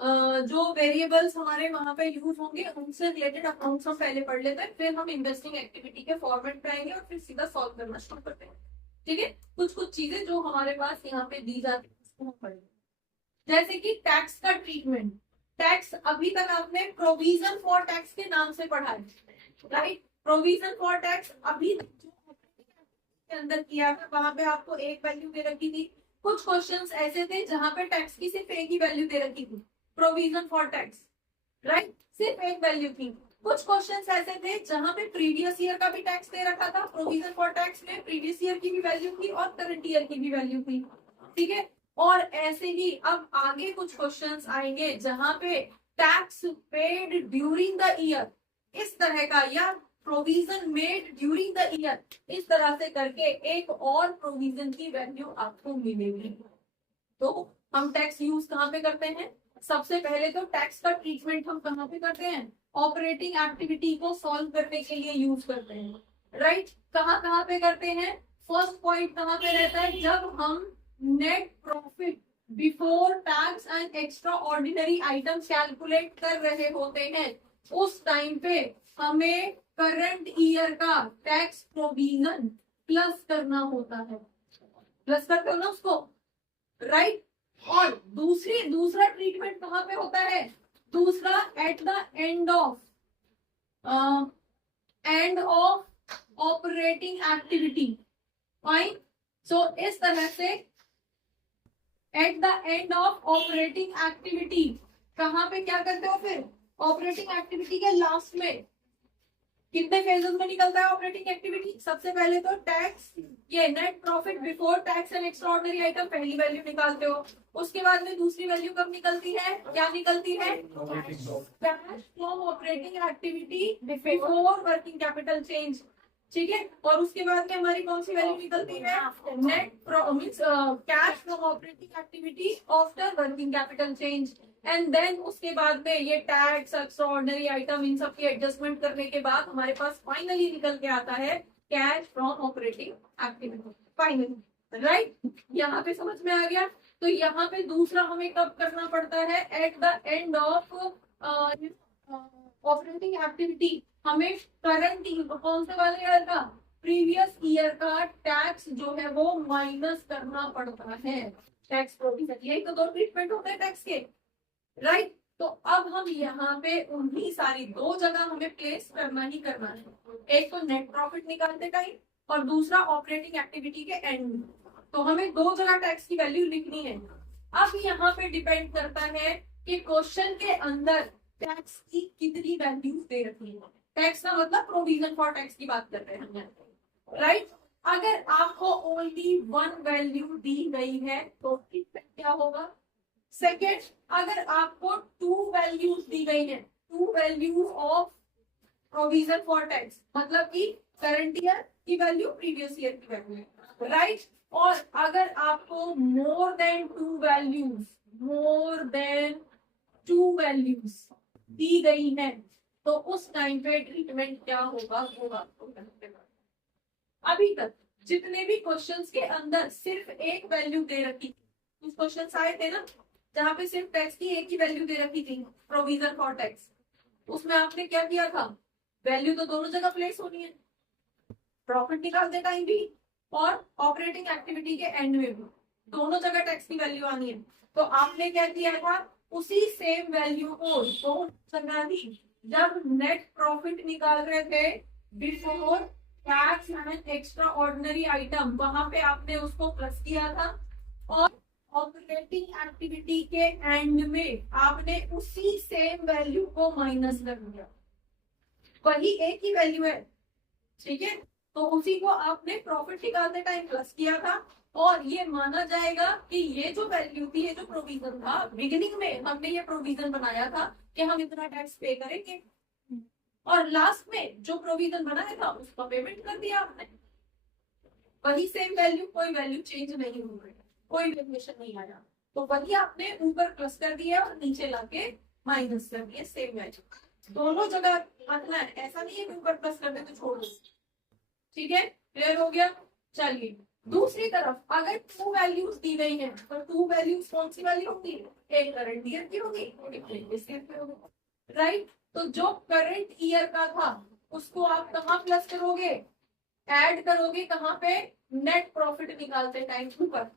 जो वेरिएबल्स हमारे वहां पे यूज होंगे उनसे रिलेटेड अकाउंट्स हम पहले पढ़ लेते हैं, फिर हम इन्वेस्टिंग एक्टिविटी के फॉर्मेट पे आएंगे और फिर सीधा सॉल्व करना शुरू करते हैं। ठीक है, कुछ कुछ चीजें जो हमारे पास यहाँ पे दी जाती है उसको हम पढ़ेंगे। जैसे कि टैक्स का ट्रीटमेंट। टैक्स अभी तक आपने प्रोविजन फॉर टैक्स के नाम से पढ़ा है, राइट। प्रोविजन फॉर टैक्स अभी तक जो के अंदर किया है वहां पे आपको एक वैल्यू दे रखी थी। कुछ क्वेश्चंस ऐसे थे जहां पे टैक्स की सिर्फ एक ही वैल्यू दे रखी थी, प्रोविजन फॉर टैक्स, राइट, सिर्फ एक वैल्यू थी। कुछ क्वेश्चंस ऐसे थे जहां पे प्रीवियस ईयर का भी टैक्स दे रखा था, प्रोविजन फॉर टैक्स में प्रीवियस ईयर की भी वैल्यू थी और करंट ईयर की भी वैल्यू थी। ठीक है, और ऐसे ही अब आगे कुछ क्वेश्चंस आएंगे जहां पे tax paid during the year इस तरह का, या provision made during the year, इस तरह से करके एक और प्रोविजन की वैल्यू आपको मिलेगी। तो हम टैक्स यूज कहाँ पे करते हैं? सबसे पहले तो टैक्स का ट्रीटमेंट हम कहाँ पे करते हैं? ऑपरेटिंग एक्टिविटी को सॉल्व करने के लिए यूज करते हैं, राइट। कहाँ कहाँ पे करते हैं? फर्स्ट पॉइंट कहाँ पे रहता है? जब हम net profit before tax and extra ordinary item calculate कर रहे होते हैं, उस टाइम पे हमें करंट ईयर का टैक्स प्रोविजन प्लस करना होता है। प्लस करते हो ना उसको, राइट। और दूसरा ट्रीटमेंट कहाँ पे होता है? दूसरा at the end of operating activity. Fine. So इस तरह से at the end of operating activity कहाँ पे क्या करते हो? फिर ऑपरेटिंग एक्टिविटी के लास्ट में कितने फेजेस में निकलता है ऑपरेटिंग एक्टिविटी? सबसे पहले तो टैक्स, ये net profit before tax and extra ordinary item पहली वैल्यू निकालते हो। उसके बाद में दूसरी वैल्यू कब निकलती है? क्या निकलती है? Cash from operating activity before working capital change. ठीक है, और उसके बाद में हमारी कौन सी वैल्यू निकलती है? Net means cash from operating activity after working capital change. And then उसके बाद में ये टैक्स, एक्स्ट्राऑर्डिनरी आइटम, इन सब की एडजस्टमेंट करने के बाद हमारे पास फाइनली निकल के आता है cash from operating activity, finally, right. यहाँ पे समझ में आ गया? तो यहाँ पे दूसरा हमें कब करना पड़ता है? Eight the end of operating activity हमें करंट कौन से वाले ईयर का? प्रीवियस ईयर का टैक्स जो है वो माइनस करना पड़ता है, टैक्स प्रोविजन। यही तो दो ट्रीटमेंट होते हैं टैक्स के, राइट। तो अब हम यहाँ पे उन्हीं सारी दो जगह हमें प्लेस करना ही करना है, एक तो नेट प्रॉफिट निकालते टाइम और दूसरा ऑपरेटिंग एक्टिविटी के एंड में। तो हमें दो जगह टैक्स की वैल्यू लिखनी है। अब यहाँ पे डिपेंड करता है कि क्वेश्चन के अंदर टैक्स की कितनी वैल्यूज दे रखी है। टैक्स का मतलब प्रोविजन फॉर टैक्स की बात कर रहे हैं हम, राइट। अगर आपको ओनली वन वैल्यू दी गई है तो क्या होगा? सेकेंड, अगर आपको टू वैल्यूज दी गई है, to values of provision for tax, मतलब कि करंट ईयर की वैल्यू, प्रीवियस ईयर की वैल्यू, राइट। और अगर आपको मोर देन टू वैल्यूज दी गई है तो उस टाइम पे ट्रीटमेंट क्या होगा वो आपको बताना। अभी तक जितने भी क्वेश्चंस के अंदर सिर्फ एक वैल्यू दे रखी थी, कुछ क्वेश्चंस आए थे ना जहाँ पे सिर्फ टैक्स की एक ही वैल्यू दे रखी थी, प्रोविजन फॉर टैक्स, उसमें आपने क्या किया था? वैल्यू तो दोनों जगह प्लेस होनी है, प्रॉफिट निकालते टाइम भी और ऑपरेटिंग एक्टिविटी के एंड में भी, दोनों जगह टैक्स की वैल्यू आनी है। तो आपने क्या किया था? उसी सेम वैल्यू को दोनों जगह दी। जब नेट प्रॉफिट निकाल रहे थे before tax and extra ordinary item, वहां पे आपने उसको प्लस किया था, और ऑपरेटिंग एक्टिविटी के एंड में आपने उसी सेम वैल्यू को माइनस कर दिया। वही एक ही वैल्यू है, ठीक है। तो उसी को आपने प्रॉफिट निकालते टाइम प्लस किया था, और ये माना जाएगा कि ये जो वैल्यू थी, ये जो प्रोविजन था, बिगिनिंग में हमने ये प्रोविजन बनाया था कि हम इतना टैक्स पे करेंगे, और लास्ट में जो प्रोविजन बनाया था उसका पेमेंट कर दिया आपने। वही सेम वैल्यू, कोई वैल्यू चेंज नहीं हो रही, कोई वेरिएशन नहीं आया। तो वही आपने ऊपर प्लस कर दिया और नीचे लाके माइनस कर दिया, सेम वैल्यू दोनों जगह रखना है। ऐसा नहीं है कि ऊपर प्लस कर दे तो छोड़ दो, ठीक है। क्लियर हो गया? चलिए दूसरी तरफ अगर 2 वैल्यूज दी गई हैं तो 2 वैल्यूज कौन सी वाली होगी, एक करंट ईयर की होगी और एक प्रीवियस ईयर की होगी, राइट। तो जो करंट ईयर का था उसको आप कहाँ प्लस करोगे, ऐड करोगे कहाँ पे, नेट प्रॉफिट निकालते टाइम ऊपर,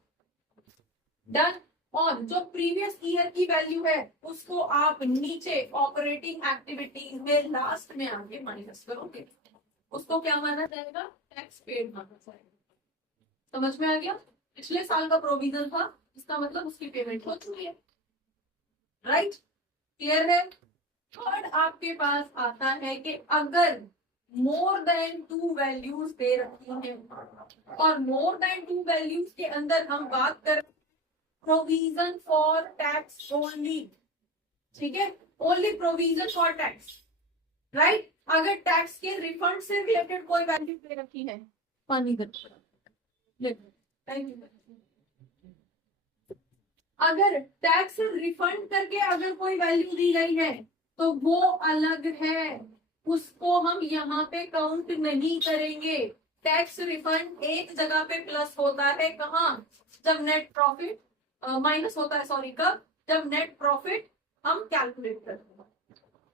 डन। और जो प्रीवियस ईयर की वैल्यू है उसको आप नीचे ऑपरेटिंग एक्टिविटीज में लास्ट में आगे माइनस करोगे, उसको क्या माना जाएगा, टैक्स पेड माना जाएगा। समझ में आ गया, पिछले साल का प्रोविजन था, इसका मतलब उसकी पेमेंट हो चुकी है, राइट, क्लियर है। थर्ड आपके पास आता है कि अगर मोर देन 2 वैल्यूज दे रखी हैं और मोर देन 2 वैल्यूज के अंदर हम बात कर प्रोविजन फॉर टैक्स ओनली, ठीक है, only provision for tax, right. अगर टैक्स के रिफंड से रिलेटेड कोई वैल्यू दे रखी है, पानी अगर टैक्स रिफंड करके अगर कोई वैल्यू दी गई है तो वो अलग है, उसको हम यहाँ पे काउंट नहीं करेंगे। टैक्स रिफंड एक जगह पे प्लस होता है, कहाँ, जब नेट प्रॉफिट माइनस होता है, सॉरी कब, जब नेट प्रॉफिट हम कैलकुलेट करते हैं,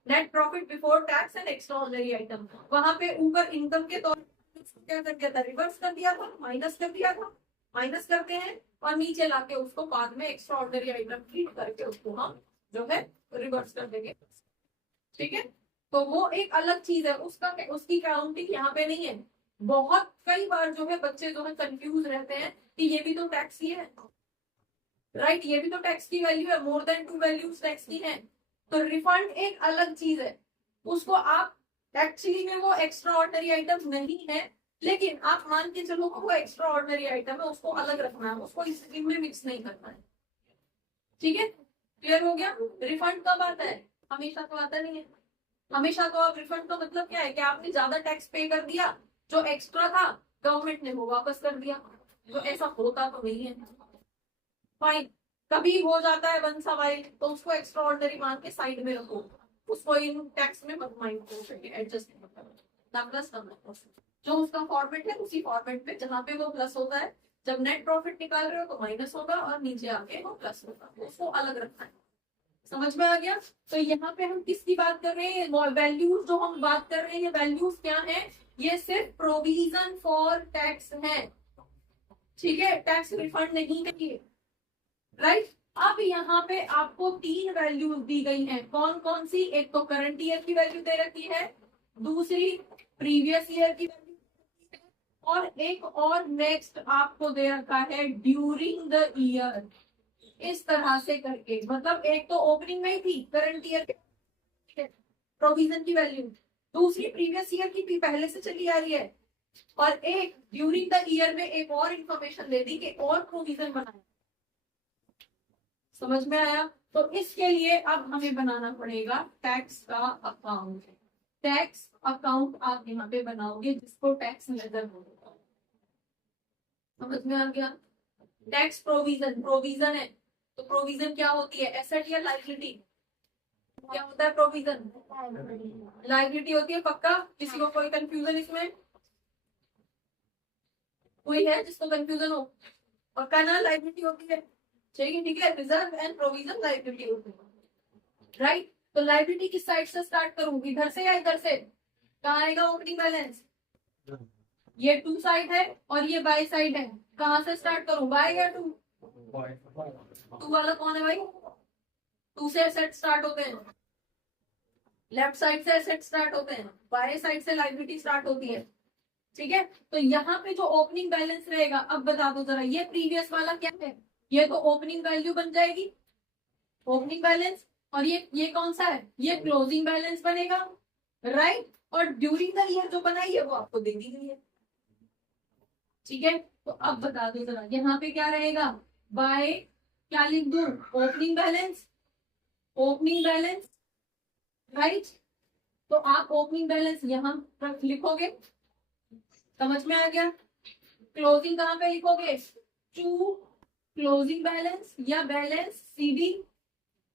net profit before tax and extraordinary item, वहां पे ऊपर इनकम के तौर क्या कर दिया था, रिवर्स कर दिया था, माइनस कर दिया था, माइनस करते हैं और नीचे लाके उसको बाद में एक्स्ट्राऑर्डिनरी आइटम ट्रीट करके उसको हम जो है रिवर्स कर देंगे, ठीक है। तो वो एक अलग चीज है, उसका उसकी काउंटिंग यहाँ पे नहीं है। बहुत कई बार जो है बच्चे जो है कंफ्यूज रहते हैं कि ये भी तो टैक्स ही है, राइट, ये भी तो टैक्स की वैल्यू है, मोर देन 2 वैल्यूज टैक्स की है। तो रिफंड एक अलग चीज है, उसको आप एक्चुअली में वो एक्स्ट्रा ऑर्डिनरी आइटम नहीं है, लेकिन आप मान के चलो वो एक्स्ट्रा ऑर्डिनरी आइटम है, उसको अलग रखना है, उसको इस स्कीम में मिक्स नहीं करना है, ठीक है, क्लियर हो गया। रिफंड कब आता है, हमेशा तो आता नहीं है, हमेशा तो आप रिफंड का मतलब क्या है कि आपने ज्यादा टैक्स पे कर दिया, जो एक्स्ट्रा था गवर्नमेंट ने वो वापस कर दिया, तो ऐसा होता तो नहीं है, फाइन। कभी हो जाता है वन सवाइल तो उसको एक्स्ट्रा ऑर्डिनरी मान के साइड में रखो, उसको इन टैक्स में मत माइंड करो, एडजस्ट ना प्लस ना माइनस, जो उसका फॉर्मेट है उसी फॉर्मेट में जहां पे वो प्लस होता है, जब नेट प्रॉफिट निकाल रहे हो तो माइनस होगा और नीचे आके वो प्लस होगा, उसको अलग रखना है, समझ में आ गया। तो यहाँ पे हम किसकी बात कर रहे हैं, वैल्यूज जो हम बात कर रहे हैं, ये वैल्यूज क्या है, ये सिर्फ प्रोविजन फॉर टैक्स है, ठीक है, टैक्स रिफंड नहीं करिए, राइट। अब यहाँ पे आपको 3 वैल्यूज दी गई हैं, कौन कौन सी, एक तो करंट ईयर की वैल्यू दे रखी है, दूसरी प्रीवियस ईयर की वैल्यू दे रखी है, और एक और नेक्स्ट आपको दे रखा है ड्यूरिंग द ईयर, इस तरह से करके, मतलब एक तो ओपनिंग में ही थी करंट ईयर प्रोविजन की वैल्यू, दूसरी प्रीवियस ईयर की पहले से चली आ रही है, और एक ड्यूरिंग द ईयर में एक और इंफॉर्मेशन दे दी कि और प्रोविजन बनाए, समझ में आया। तो इसके लिए अब हमें बनाना पड़ेगा टैक्स का अकाउंट, टैक्स अकाउंट आप यहाँ पे बनाओगे जिसको टैक्स लेजर बोलते, समझ में आ गया। टैक्स प्रोविजन, प्रोविजन है तो प्रोविजन क्या होती है, एसेट या लायबिलिटी, क्या होता है प्रोविजन, लायबिलिटी होती है, पक्का, किसी को कोई कंफ्यूजन इसमें, कोई है जिसको कंफ्यूजन हो, पक्का ना, लायबिलिटी होती है, ठीक है, रिजर्व एंड प्रोविजन लायबिलिटी होती है, राइट। तो लायबिलिटी किस साइड से स्टार्ट करूंगी, इधर से या इधर से, कहाँ आएगा ओपनिंग बैलेंस, ये टू साइड है और ये बाय साइड है, कहाँ से स्टार्ट करूं, बाय या टू, टू वाला कौन है भाई, टू से एसेट स्टार्ट होते हैं, लेफ्ट साइड से एसेट स्टार्ट होते हैं, बाय साइड से लायबिलिटी स्टार्ट होती है, ठीक है। तो यहाँ पे जो ओपनिंग बैलेंस रहेगा, अब बता दो जरा, ये प्रीवियस वाला क्या है, ये तो ओपनिंग वैल्यू बन जाएगी, ओपनिंग बैलेंस, और ये कौन सा है, ये क्लोजिंग बैलेंस बनेगा, राइट। और ड्यूरिंग द ईयर जो बनाई है वो आपको दे दी गई है, ठीक है। तो अब बता दो जरा, यहाँ पे क्या रहेगा, बाय क्या लिख दूं, opening balance, opening balance, right. तो आप ओपनिंग बैलेंस यहाँ पर लिखोगे, समझ में आ गया। क्लोजिंग कहाँ पे लिखोगे, टू क्लोजिंग बैलेंस या बैलेंस सीडी,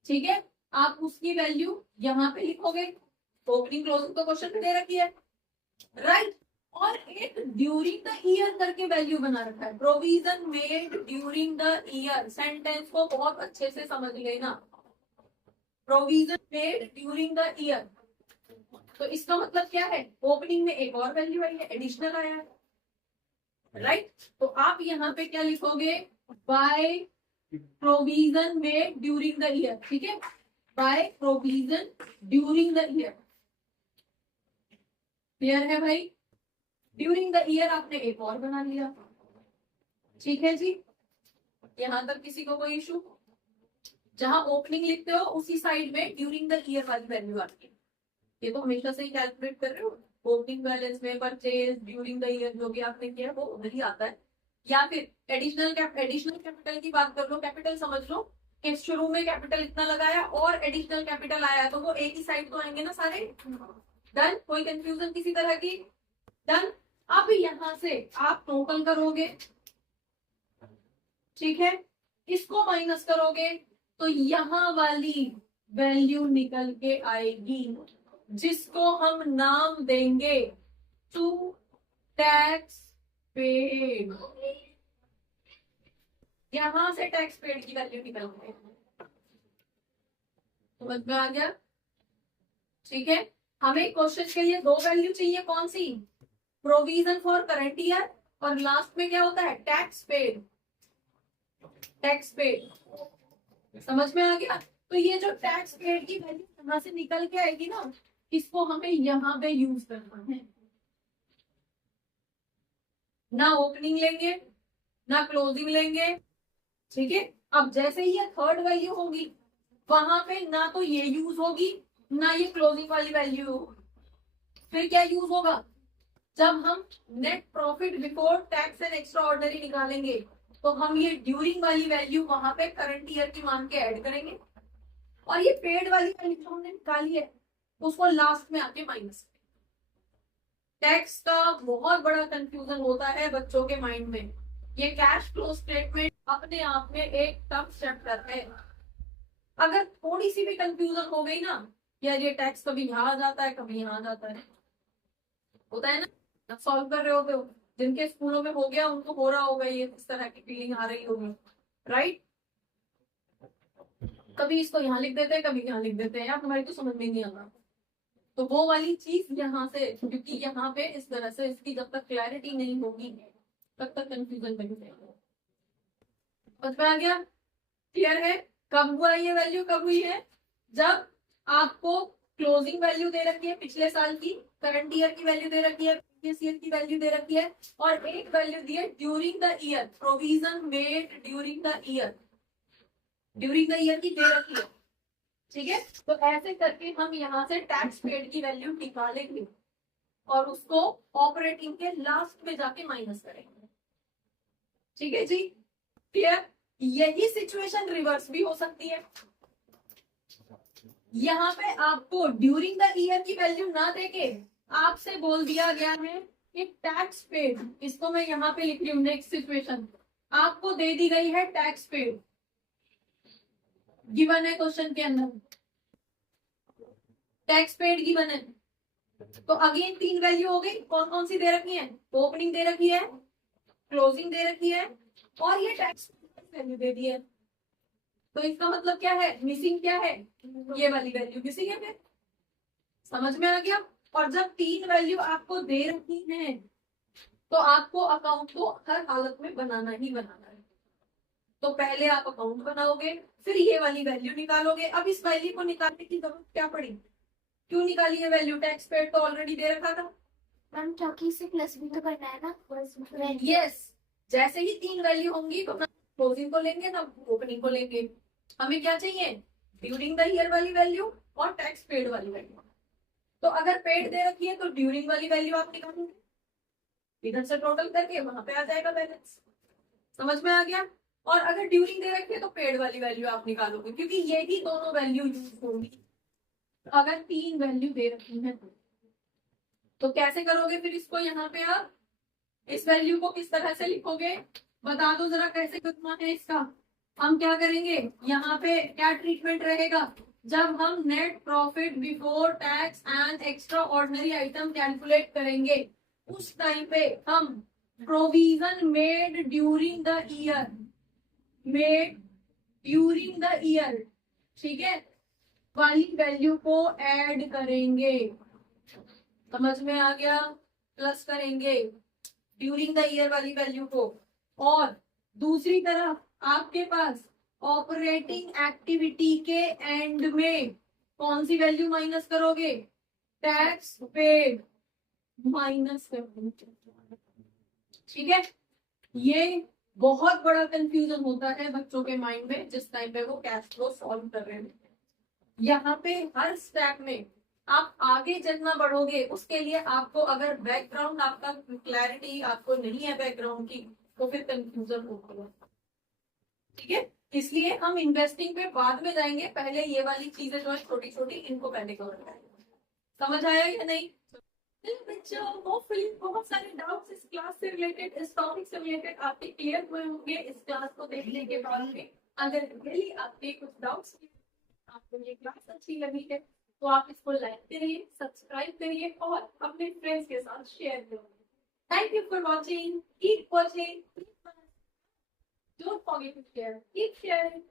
ठीक है, आप उसकी वैल्यू यहाँ पे लिखोगे, ओपनिंग क्लोजिंग तो क्वेश्चन में दे रखी है, राइट। और एक ड्यूरिंग द ईयर करके वैल्यू बना रखा है, provision made during the year. Sentence को बहुत अच्छे से समझ लेना, provision made during the year. तो इसका मतलब क्या है, ओपनिंग में एक और वैल्यू आई है, एडिशनल आया है, राइट। तो आप यहाँ पे क्या लिखोगे, by provision made during the year, ठीक है, by provision during the year. Clear है भाई, ड्यूरिंग द ईयर आपने एक और बना लिया, ठीक है जी। यहां तक किसी को कोई इशू, जहां ओपनिंग लिखते हो उसी साइड में ड्यूरिंग द ईयर वाली वैल्यू आती है। ये तो हमेशा से ही कैलकुलेट कर रहे हो, ओपनिंग बैलेंस में परचेज ड्यूरिंग द ईयर जो भी आपने किया वो उधर ही आता है। या फिर एडिशनल कैपिटल की बात कर लो, कैपिटल समझ लो कि शुरू में कैपिटल इतना लगाया और एडिशनल कैपिटल आया, तो वो एक ही साइड तो आएंगे ना सारे। डन, कोई कंफ्यूजन किसी तरह की, डन। अब यहां से आप टोटल करोगे, ठीक है, इसको माइनस करोगे तो यहां वाली वैल्यू निकल के आएगी, जिसको हम नाम देंगे टू टैक्स पेड। यहां से टैक्स पेड की वैल्यू निकल गई, समझ में आ गया, ठीक है। हमें क्वेश्चन के लिए दो वैल्यू चाहिए, कौन सी, प्रोविजन फॉर करंट ईयर और लास्ट में क्या होता है, टैक्स पेड, टैक्स पेड। समझ में आ गया। तो ये जो टैक्स पेड की वैल्यू यहां से निकल के आएगी ना, इसको हमें यहाँ पे यूज करना है। ना ओपनिंग लेंगे ना क्लोजिंग लेंगे, ठीक है। अब जैसे ही ये थर्ड वैल्यू होगी वहां पे ना तो ये यूज होगी ना ये क्लोजिंग वाली वैल्यू होगी। फिर क्या यूज होगा, जब हम net profit before tax and extra ordinary निकालेंगे तो हम ये ड्यूरिंग वाली वैल्यू वहां पे करंट ईयर की मान के ऐड करेंगे, और ये पेड वाली वैल्यू जो हमने निकाली है उसको लास्ट में आके माइनस। टैक्स का बहुत बड़ा कंफ्यूजन होता है बच्चों के माइंड में। ये कैश फ्लो स्टेटमेंट अपने आप में एक टफ चैप्टर है। अगर थोड़ी सी भी कंफ्यूजन हो गई ना, यार ये टैक्स कभी यहाँ आ जाता है कभी यहाँ आ जाता है, होता है ना, सॉल्व कर रहे होते हो, जिनके स्कूलों में हो गया उनको हो रहा होगा, ये इस तरह की फीलिंग आ रही होगी, राइट। कभी इसको यहाँ लिख देते हैं कभी यहाँ लिख देते हैं, यार हमारी तो समझ में नहीं आ रहा। तो वो वाली चीज यहाँ से, क्योंकि यहाँ पे इस तरह से इसकी जब तक क्लैरिटी नहीं होगी तब तक कंफ्यूजन बनी रहेगी। समझ में आ गया, क्लियर है। कब हुआ ये वैल्यू, कब हुई है, जब आपको क्लोजिंग वैल्यू दे रखी है पिछले साल की, करंट ईयर की वैल्यू दे रखी है, प्रीवियस ईयर की वैल्यू दे रखी है, और एक वैल्यू दी है during the year, provision made during the year, during the year की दे रखी है, ठीक है। तो ऐसे करके हम यहाँ से टैक्स पेड की वैल्यू निकालेंगे और उसको ऑपरेटिंग के लास्ट में जाके माइनस करेंगे, ठीक है जी, क्लियर। यही सिचुएशन रिवर्स भी हो सकती है। यहाँ पे आपको ड्यूरिंग द ईयर की वैल्यू ना देके आपसे बोल दिया गया है कि टैक्स पेड, इसको मैं यहाँ पे लिख रही हूँ, नेक्स्ट सिचुएशन आपको दे दी गई है टैक्स पेड, गिवन है क्वेश्चन के अंदर, टैक्स पेड गिवन है। तो अगेन तीन वैल्यू हो गई, कौन कौन सी दे रखी है, ओपनिंग दे रखी है, क्लोजिंग दे रखी है, और ये टैक्स वैल्यू दे दी है। तो इसका मतलब क्या है, मिसिंग क्या है, ये वाली वैल्यू मिसिंग है। फिर समझ में आ गया। और जब तीन वैल्यू आपको दे रखी है तो आपको अकाउंट को हर हालत में बनाना ही बनाना है। तो पहले आप अकाउंट बनाओगे, फिर ये वाली वैल्यू निकालोगे। अब इस वैल्यू को निकालने की जरूरत क्या पड़ी, क्यों निकाली है वैल्यू, टैक्स पेड तो ऑलरेडी दे रखा था मैम, क्योंकि इसे प्लस भी तो करना है ना। यस, जैसे ही तीन वैल्यू होंगी तो क्लोजिंग को लेंगे ना ओपनिंग को लेंगे। हमें क्या चाहिए, ड्यूरिंग द ईयर वाली वैल्यू और टैक्स पेड वाली वैल्यू। तो अगर पेड दे रखी है तो ड्यूरिंग वाली वैल्यू आप निकालोगे, इधर से टोटल करके वहां पे आ जाएगा बैलेंस। समझ में आ गया। और अगर ड्यूरिंग दे रखी है तो पेड वाली वैल्यू आप निकालोगे, क्योंकि ये ही दोनों वैल्यू यूज होंगी अगर तीन वैल्यू दे रखी है। तो कैसे करोगे फिर इसको, यहाँ पे आप इस वैल्यू को किस तरह से लिखोगे, बता दो जरा कैसे करना है इसका। हम क्या करेंगे, यहाँ पे क्या ट्रीटमेंट रहेगा, जब हम net profit before tax and extra ordinary item calculate करेंगे उस टाइम पे हम provision made during the year, ठीक है, वाली वैल्यू को ऐड करेंगे। समझ में आ गया? प्लस करेंगे ड्यूरिंग द ईयर वाली वैल्यू को। और दूसरी तरफ आपके पास ऑपरेटिंग एक्टिविटी के एंड में कौन सी वैल्यू माइनस करोगे? टैक्स पेड माइनस करोगे। ठीक है, ये बहुत बड़ा कंफ्यूजन होता है बच्चों के माइंड में जिस टाइम पे वो कैश फ्लो सॉल्व कर रहे हैं। यहाँ पे हर स्टेप में आप आगे जितना बढ़ोगे उसके लिए आपको अगर बैकग्राउंड आपका क्लैरिटी आपको नहीं है बैकग्राउंड की तो फिर कंफ्यूजन होगा। ठीक है, इसलिए हम इन्वेस्टिंग पे बाद में जाएंगे, पहले ये वाली चीजें जो है छोटी छोटी इनको पहले कवर करेंगे। समझ आया या नहीं बच्चों? होपफुली बहुत सारे डाउट्स इस क्लास से रिलेटेड, इस टॉपिक से रिलेटेड आपके क्लियर हुए होंगे इस क्लास को देखने के बाद में। अगर रियली आपके कुछ डाउट्स आपको ये क्लास अच्छी लगी है तो आप इसको लाइक करिए, सब्सक्राइब करिए और अपने फ्रेंड्स के साथ शेयर करिए। Thank you for watching, keep watching, don't forget to share, keep sharing.